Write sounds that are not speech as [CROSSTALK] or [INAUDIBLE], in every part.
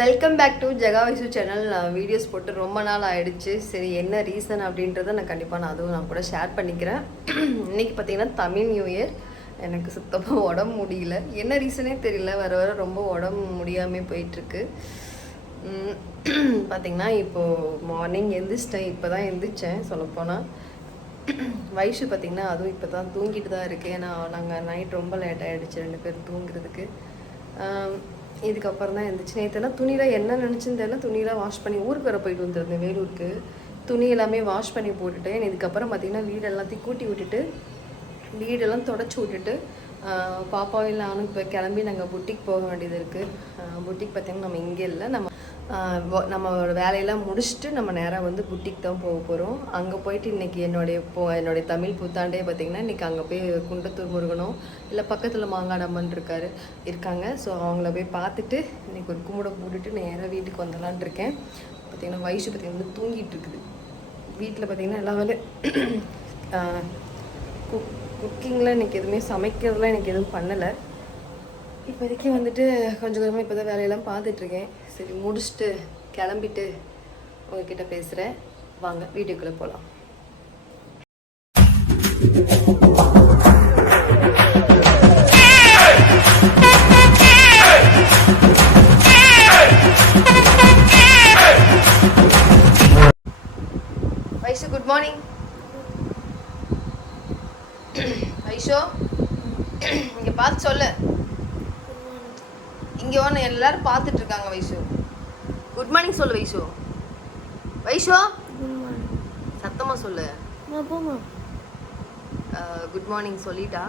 Welcome back to ஜெகாவிசு channel நான் videos போட்டு ரொம்ப நாள் ஆயிடுச்சு. சரி என்ன ரீசன் அப்படின்றத நான் கண்டிப்பாக நான் அதுவும் நான் கூட ஷேர் பண்ணிக்கிறேன். இன்றைக்கி பார்த்தீங்கன்னா தமிழ் நியூ இயர் எனக்கு சுத்தமாக உடம்பு முடியல. என்ன ரீசனே தெரியல. வர வர ரொம்ப உடம்பு முடியாமல் போயிட்டுருக்கு. பார்த்தீங்கன்னா இப்போது மார்னிங் எந்திரிச்சிட்டேன். இப்போ தான் எந்திரிச்சேன் சொல்லப்போனால் வயசு பார்த்தீங்கன்னா அதுவும் இப்போ தான் தூங்கிட்டு தான் இருக்குது ஏன்னா நாங்கள் நைட் ரொம்ப லேட் ஆகிடுச்சு ரெண்டு பேரும் தூங்குறதுக்கு. இதுக்கப்புறம் தான் இருந்துச்சு நேற்றுலாம் துணியில் என்ன நினச்சுன்னு தெரியல துணியெல்லாம் வாஷ் பண்ணி ஊருக்கு வர போயிட்டு வந்திருந்தேன் வேலூருக்கு. துணி எல்லாமே வாஷ் பண்ணி போட்டுட்டேன். இதுக்கப்புறம் பார்த்தீங்கன்னா வீடு எல்லாத்தையும் கூட்டி விட்டுட்டு வீடெல்லாம் தொடச்சி விட்டுட்டு பாப்பாவும் நானும் இப்போ கிளம்பி நாங்கள் புட்டிக் போக வேண்டியது இருக்குது புட்டிக் பார்த்திங்கன்னா நம்ம இங்கே இல்லை. நம்ம நம்மளோட வேலையெல்லாம் முடிச்சுட்டு நம்ம நேராக வந்து புட்டிக் தான் போக போகிறோம் அங்கே போயிட்டு இன்றைக்கி என்னுடைய போ என்னுடைய தமிழ் புத்தாண்டே பார்த்தீங்கன்னா இன்னைக்கு அங்கே போய் குண்டத்தூர் முருகனும் இல்லை பக்கத்தில் மாங்காடம்மன் இருக்காரு இருக்காங்க. ஸோ அவங்கள போய் பார்த்துட்டு இன்னைக்கு ஒரு கும்பிட போட்டுட்டு நேராக வீட்டுக்கு வந்துடலான் இருக்கேன். பார்த்திங்கன்னா வயசு பார்த்தீங்கன்னா வந்து தூங்கிட்டு இருக்குது. வீட்டில் பார்த்திங்கன்னா எல்லா வேலையும் குக் குக்கிங்கில் இன்னைக்கு எதுவுமே சமைக்கிறதுலாம் எனக்கு எதுவும் பண்ணலை. இப்போதைக்கு வந்துட்டு கொஞ்சம் கொஞ்சமாக இப்போ தான் வேலையெல்லாம் பார்த்துட்ருக்கேன். சரி முடிச்சுட்டு கிளம்பிட்டு உங்ககிட்ட பேசுகிறேன். வாங்க வீடியோக்குள்ளே போகலாம். வைஷு குட் மார்னிங் [CLEARS THROAT] வைஷோ இங்கே பார்த்து சொல்லு. இங்கே ஒன்று எல்லாரும் பார்த்துட்டு இருக்காங்க வைஷு. குட் மார்னிங் சொல்லு வைஷு. வைஷோ? சத்தமாக சொல்லு. குட் மார்னிங் சொல்லிட்டா.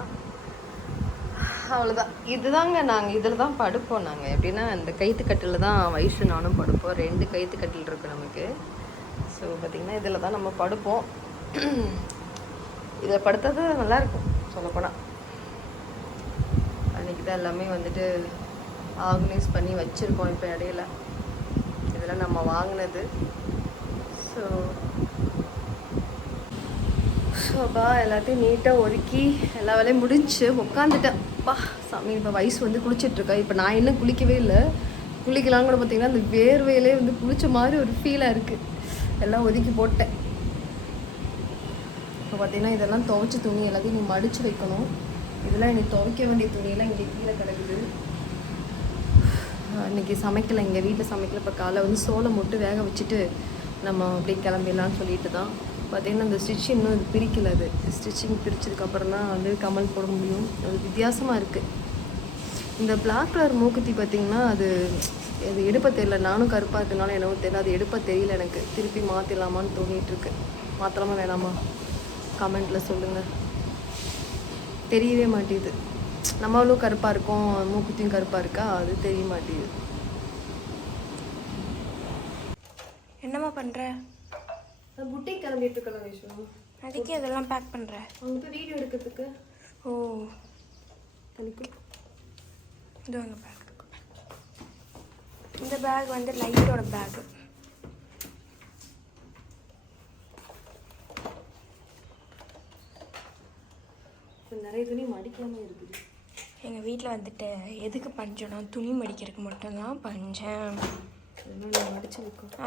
அவ்வளோதான் இதுதாங்க நாங்கள் இதில் தான் படுப்போம் நாங்கள் எப்படின்னா இந்த கைத்துக்கட்டில் தான் வயசு நானும் படுப்போம். ரெண்டு கைத்துக்கட்டில் இருக்கு நமக்கு. ஸோ பார்த்திங்கன்னா இதில் தான் நம்ம படுப்போம். இதில் படுத்தது நல்லா இருக்கும் சொல்லப்போனால் அன்றைக்கி தான் எல்லாமே வந்துட்டு ஆர்கனைஸ் பண்ணி வச்சுருக்கோம் இப்போ இடையில. இதெல்லாம் நம்ம வாங்கினது. ஸோ ஸோபா எல்லாத்தையும் நீட்டாக ஒதுக்கி எல்லா வேலையும் முடிஞ்சு உட்காந்துட்டேன் பா சாமி இப்போ வயசு வந்து குளிச்சிட்ருக்கா. இப்போ நான் இன்னும் குளிக்கவே இல்லை. குளிக்கலாம் கூட பார்த்தீங்கன்னா அந்த வேர்வையிலே வந்து குளிச்ச மாதிரி ஒரு ஃபீலாக இருக்குது எல்லாம் ஒதுக்கி போட்டேன். இப்போ பார்த்தீங்கன்னா இதெல்லாம் துவைச்ச துணி எல்லாத்தையும் நீ மடித்து வைக்கணும். இதெல்லாம் எனக்கு துவைக்க வேண்டிய துணியெல்லாம் இங்கே கீழே கிடக்குது. இன்றைக்கி சமைக்கலை. எங்கள் இங்கே வீட்டில் சமைக்கல. இப்போ காலைல வந்து சோளம் போட்டு வேக வச்சுட்டு நம்ம அப்படியே கிளம்பிடலான்னு சொல்லிட்டு தான். பார்த்தீங்கன்னா அந்த ஸ்டிச் இன்னும் இது பிரிக்கல அது. ஸ்டிச்சிங் பிரிச்சதுக்கப்புறம் தான் வந்து கமல் போட முடியும். அது வித்தியாசமாக இருக்குது இந்த பிளாக் கலர் மூக்குத்தி பார்த்தீங்கன்னா அது அது எடுப்ப தெரியல. நானும் கருப்பாக இருக்கனால எனவும் தெரியல. அது எடுப்ப தெரியல எனக்கு. திருப்பி மாற்றிடலாமான்னு தோணிகிட்டு இருக்கு. மாற்றலாமா வேணாமா? கமெண்ட்டில் சொல்லுங்கள் தெரியவே மாட்டேங்குது நம்மளும் கருப்பாக இருக்கோம் மூக்குத்தியும் கருப்பாக இருக்கா? அது தெரிய மாட்டேங்குது என்னம்மா பண்ணுற புட்டி கிளம்பிட்டு இருக்கலாம் விஷயம் அதுக்கே அதெல்லாம் பேக் பண்ணுற அவங்க போய் வீடியோ எடுக்கிறதுக்கு. ஓ. தனிக்கு. இது வாங்க பேக் இந்த பேக் வந்து லைட்டோட நிறைய துணி மடிக்காம இருக்குது. எங்கள் வீட்டில் வந்துட்டு எதுக்கு பஞ்சம்னா துணி மடிக்கிறதுக்கு மட்டும்தான் பஞ்சம்.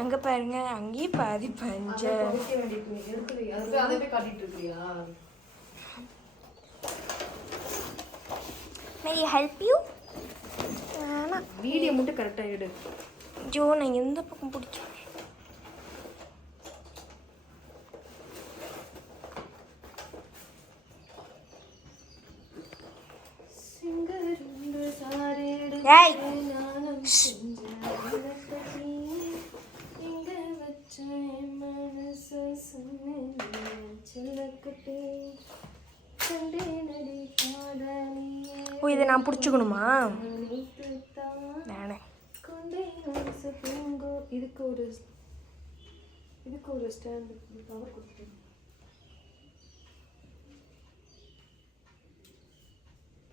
அங்கே பாருங்க அங்கேயும் பாதி பஞ்சம். துவைக்க வேண்டிய துணி எடுத்து வை. அதை போய் அதை போய் காட்டிட்டு இருக்கியா? மே ஹெல்ப் யூ வீடியோ மட்டும் கரெக்டாக எடு. ஜோ நான் எந்த பக்கம் பிடிச்சேன்? ஏய் ஓ இதை நான் பிடிச்சிக்கணுமா? நானே. இதுக்கு ஒரு இதுக்கு ஒரு ஸ்டாண்ட் பவர் கொடுத்துருங்க.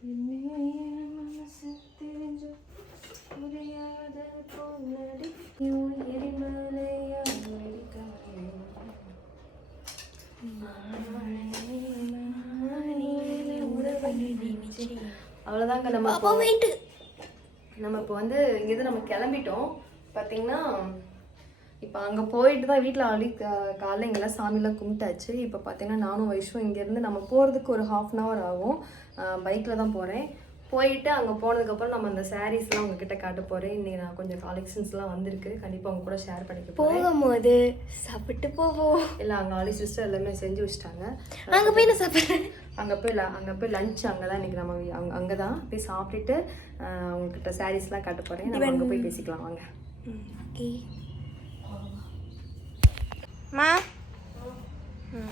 மனசு புரியாத பொன்னடி அவ்வளோதாங்க நம்ம நம்ம இப்போ வந்து இங்கேருந்து நம்ம கிளம்பிட்டோம். பார்த்தீங்கன்னா இப்போ அங்கே போயிட்டு தான் வீட்டில் ஆல்ரெடி காலைல இங்கெல்லாம் சாமிலாம் கும்பிட்டாச்சு. இப்போ பார்த்தீங்கன்னா நானும் வைஷும் இங்கேருந்து நம்ம போகிறதுக்கு ஒரு ஹாஃப் அன் ஹவர் ஆகும். பைக்கில் தான் போகிறேன் போயிட்டு அங்கே போனதுக்கப்புறம் நம்ம அந்த சாரீஸ்லாம் உங்ககிட்ட காட்ட போகிறேன் இன்னைக்கு நான் கொஞ்சம் கலெக்ஷன்ஸ்லாம் வந்திருக்கு. கண்டிப்பாக உங்க கூட ஷேர் பண்ணிக்க போகும்போது சாப்பிட்டு போவோம். இல்லை அங்கே ஆல்ரெடி சிஸ்டர் எல்லாமே செஞ்சு வச்சுட்டாங்க. அங்கே போய் நான் சாப்பிட்றேன். அங்கே போய் அங்கே போய் லஞ்ச் அங்கே தான் இன்றைக்கி நம்ம அங்கே அங்கே தான் போய் சாப்பிட்டுட்டு உங்ககிட்ட சாரீஸ்லாம் காட்ட போகிறேன் நம்ம அங்கே போய் பேசிக்கலாம் வாங்க. ஓகே. மா. யூ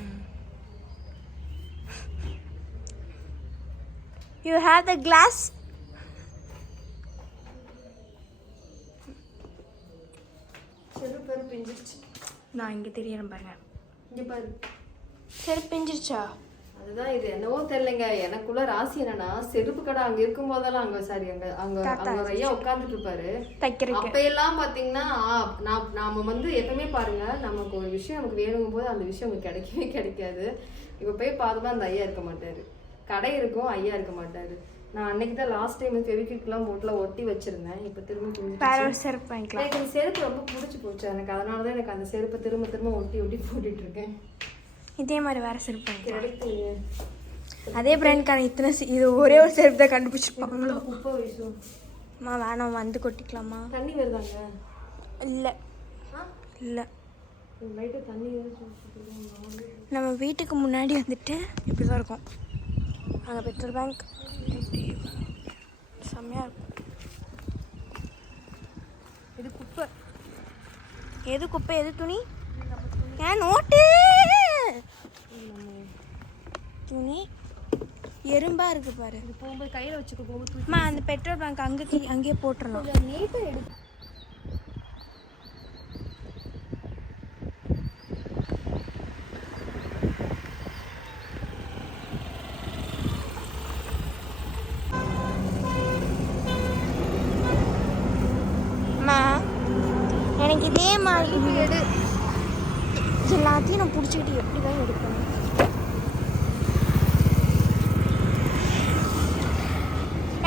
கிளாஸ் செருப்பு பேர் பிஞ்சிருச்சு. நான் இங்கே தெரியறேன் பாருங்க. இங்கே பாரு. அதுதான் இது. என்னவோ தெரியலங்க. எனக்குள்ள ராசி என்னன்னா செருப்பு கடை அங்க இருக்கும் போதெல்லாம் அங்க சாரி அங்க அங்க அங்க ஒரு ஐயா உட்கார்ந்துட்டு இருப்பாரு. அப்ப எல்லாம் பாத்தீங்கன்னா நாம வந்து எப்பவுமே பாருங்க நமக்கு ஒரு விஷயம் நமக்கு வேணுங்கும் போது அந்த விஷயம் நமக்கு கிடைக்கவே கிடைக்காது. இப்ப போய் பார்த்தோம்னா அந்த ஐயா இருக்க மாட்டாரு. கடை இருக்கும் ஐயா இருக்க மாட்டாரு. நான் அன்னைக்கு தான் லாஸ்ட் டைம் ஃபெவிக்விக்லாம் போட்டுல ஒட்டி வச்சிருந்தேன். இப்ப திரும்ப செருப்பு வாங்கிக்கலாம். எனக்கு இந்த செருப்பு ரொம்ப பிடிச்சி போச்சு. எனக்கு அதனால தான் எனக்கு அந்த செருப்பை திரும்ப திரும்ப ஒட்டி ஒட்டி போட்டுட்டு இருக்கேன். இதே மாதிரி வேற செருப்பு கிடைக்கு. அதே பிராண்ட்கான இத்தனை இது ஒரே ஒரு செருப்பு தான் கண்டுபிடிச்சிருப்பாங்களோ? குப்பை விஷயம் அம்மா வேணாம் வந்து கொட்டிக்கலாமா? தண்ணி வருதாங்க? இல்லை. இல்லை. நம்ம வீட்டுக்கு முன்னாடி வந்துட்டு இப்படி தான் இருக்கும். அங்கே பெட்ரோல் பேங்க். செம்மையாக இருக்கும் இது குப்பை. எது குப்பை? எது துணி? ஏன் நோட்டு? துணி? எறும்பா இருக்கு பாரு. போகும்போது கையில் வச்சுக்க போகும்போது அந்த பெட்ரோல் பேங்க் அங்கே அங்கேயே போட்டுடலாம் நீட்டாக எடு அம்மா எனக்கு இதே மாதிரி எடு எல்லாத்தையும் நான் பிடிச்சிக்கிட்டு எப்படி தான் எடுப்பேன்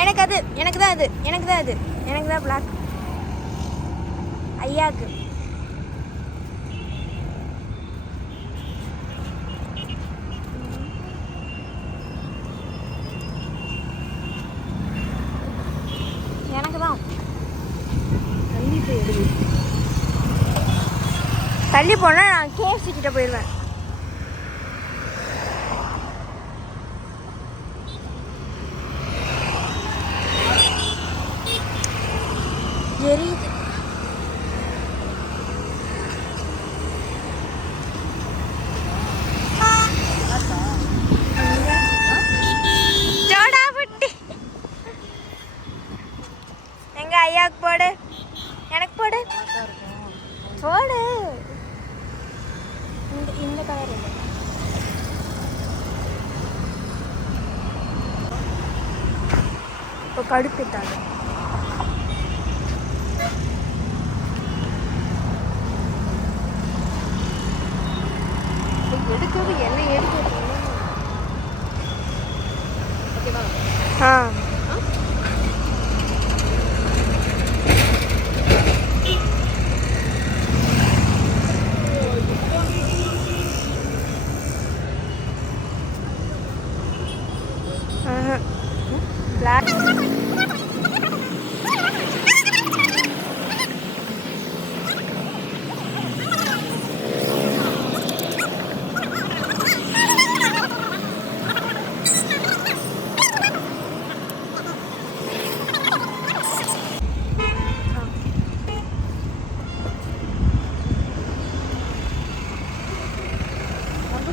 எனக்கு அது எனக்கு தான் அது எனக்கு தான் அது எனக்கு தான் பிளாக் ஐயாக்கு. எனக்கு தான். தள்ளி போனால் நான் கேஎஃப்சி கிட்ட போயிடுவேன் எரியுது ஜோடா புட்டி எங்க ஐயாக்கு போடு. எனக்கு போடு. போடு இந்த இந்த கலர் இப்போ கடுப்பிட்டாங்க எடுக்கிறது என்ன எடுக்கிறது ஆ பிளாக்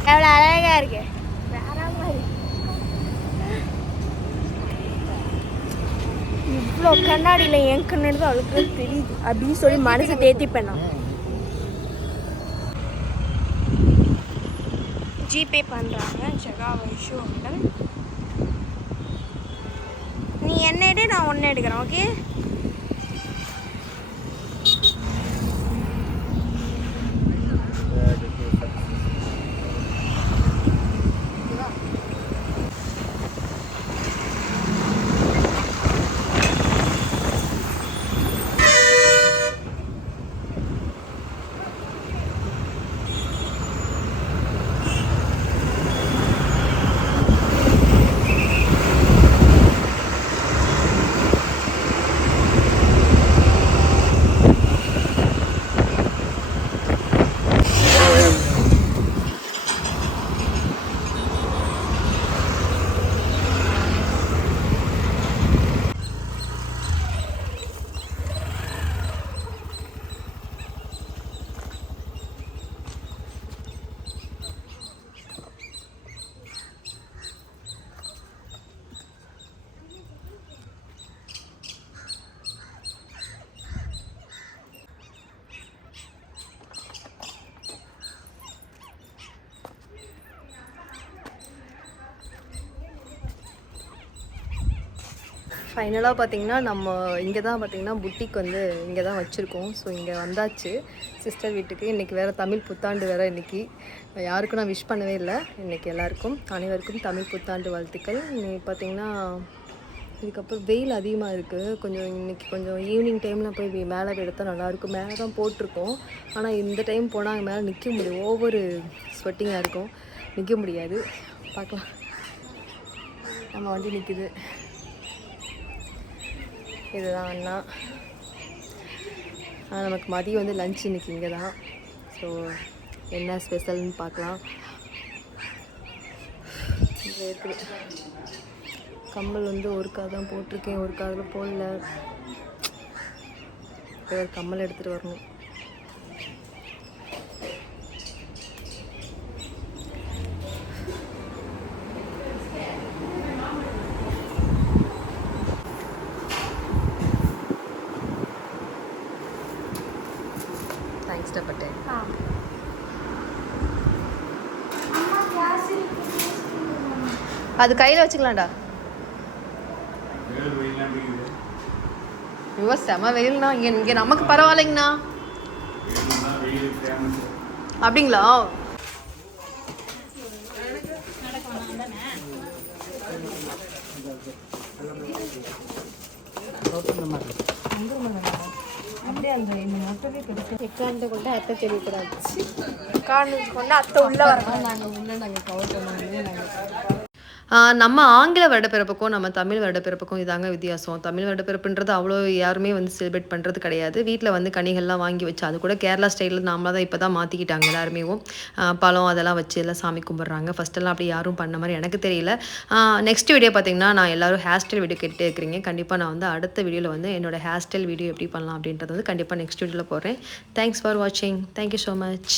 எவ்வளோ அழகா இருக்கு வேற மாதிரி இவ்வளோ கண்ணாடியில் என் கண்ணாடி தான் அழுக்கு தெரியுது. அப்படின்னு சொல்லி மனசை தேத்திப்பேன் நான். ஜிபே பண்ணுறாங்க ஜெகா வைஷு அங்கிள். நீ என்ன எடு நான் ஒன்று எடுக்கிறேன் ஓகே ஃபைனலாக பார்த்தீங்கன்னா நம்ம இங்கே தான் பார்த்தீங்கன்னா புட்டிக் வந்து இங்கே தான் வச்சுருக்கோம். ஸோ இங்கே வந்தாச்சு. சிஸ்டர் வீட்டுக்கு. இன்றைக்கி வேறு தமிழ் புத்தாண்டு வேறு இன்றைக்கி யாருக்கும் நான் விஷ் பண்ணவே இல்லை. இன்றைக்கி எல்லாருக்கும் அனைவருக்கும் தமிழ் புத்தாண்டு வாழ்த்துக்கள். இன்னைக்கு பார்த்தீங்கன்னா இதுக்கப்புறம் வெயில் அதிகமாக இருக்குது கொஞ்சம் இன்றைக்கி கொஞ்சம் ஈவினிங் டைமில் போய் மேலே எடுத்தால் நல்லாயிருக்கும் மேலே தான் போட்டிருக்கோம். ஆனால் இந்த டைம் போனால் அங்கே மேலே நிற்க முடியும் ஒவ்வொரு ஸ்வெட்டிங்காக இருக்கும். நிற்க முடியாது. பார்க்கலாம். நம்ம வண்டி நிற்கிது இதுதான் அண்ணா. நமக்கு மதியம் வந்து லஞ்ச் இன்னைக்கு இங்கே தான் ஸோ என்ன ஸ்பெஷல்னு பார்க்கலாம். இருக்குது கம்மல் வந்து ஒரு காது தான் போட்டிருக்கேன் ஒரு காதில் போடல. கம்மல் எடுத்துகிட்டு வரணும் தேங்க்ஸ் டப்பட்டே அது கையில் வச்சுக்கலாம்டா. ஐயோ செம வெயில்ண்ணா. இங்கே இங்கே நமக்கு பரவாயில்லைங்கண்ணா. அப்படிங்களா எக்காண்டு கொண்டு அத்தை தெரியக்கூடாது காணு கொண்டு அத்தை உள்ள வரணும். நாங்கள் உள்ள நாங்கள் கவர் பண்ணாங்க நாங்கள் நம்ம ஆங்கில வருடப்பிறப்புக்கும் நம்ம தமிழ் வருடப்பிறப்புக்கும் இதாங்க வித்தியாசம். தமிழ் வருடப்பிறப்புன்றது அவ்வளோ யாருமே வந்து செலிப்ரேட் பண்ணுறது கிடையாது. வீட்டில் வந்து கனிகள்லாம் வாங்கி வச்சு அது கூட கேரளா ஸ்டைலில் நாமளாக தான் இப்போ தான் மாற்றிக்கிட்டாங்க எல்லாருமே பழம் அதெல்லாம் வச்சு எல்லாம் சாமி கும்பிட்றாங்க. ஃபஸ்ட்டெல்லாம் அப்படி யாரும் பண்ண மாதிரி எனக்கு தெரியல. நெக்ஸ்ட் வீடியோ பார்த்தீங்கன்னா நான் எல்லோரும் ஹேர் ஸ்டைல் வீடியோ கேட்டு இருக்கிறீங்க. கண்டிப்பாக நான் வந்து அடுத்த வீடியோவில் வந்து என்னோட ஹேர் ஸ்டைல் வீடியோ எப்படி பண்ணலாம் அப்படின்றது வந்து கண்டிப்பாக நெக்ஸ்ட் வீடியோவில் போடுறேன். தேங்க்ஸ் ஃபார் வாட்சிங் தேங்க்யூ ஸோ மச்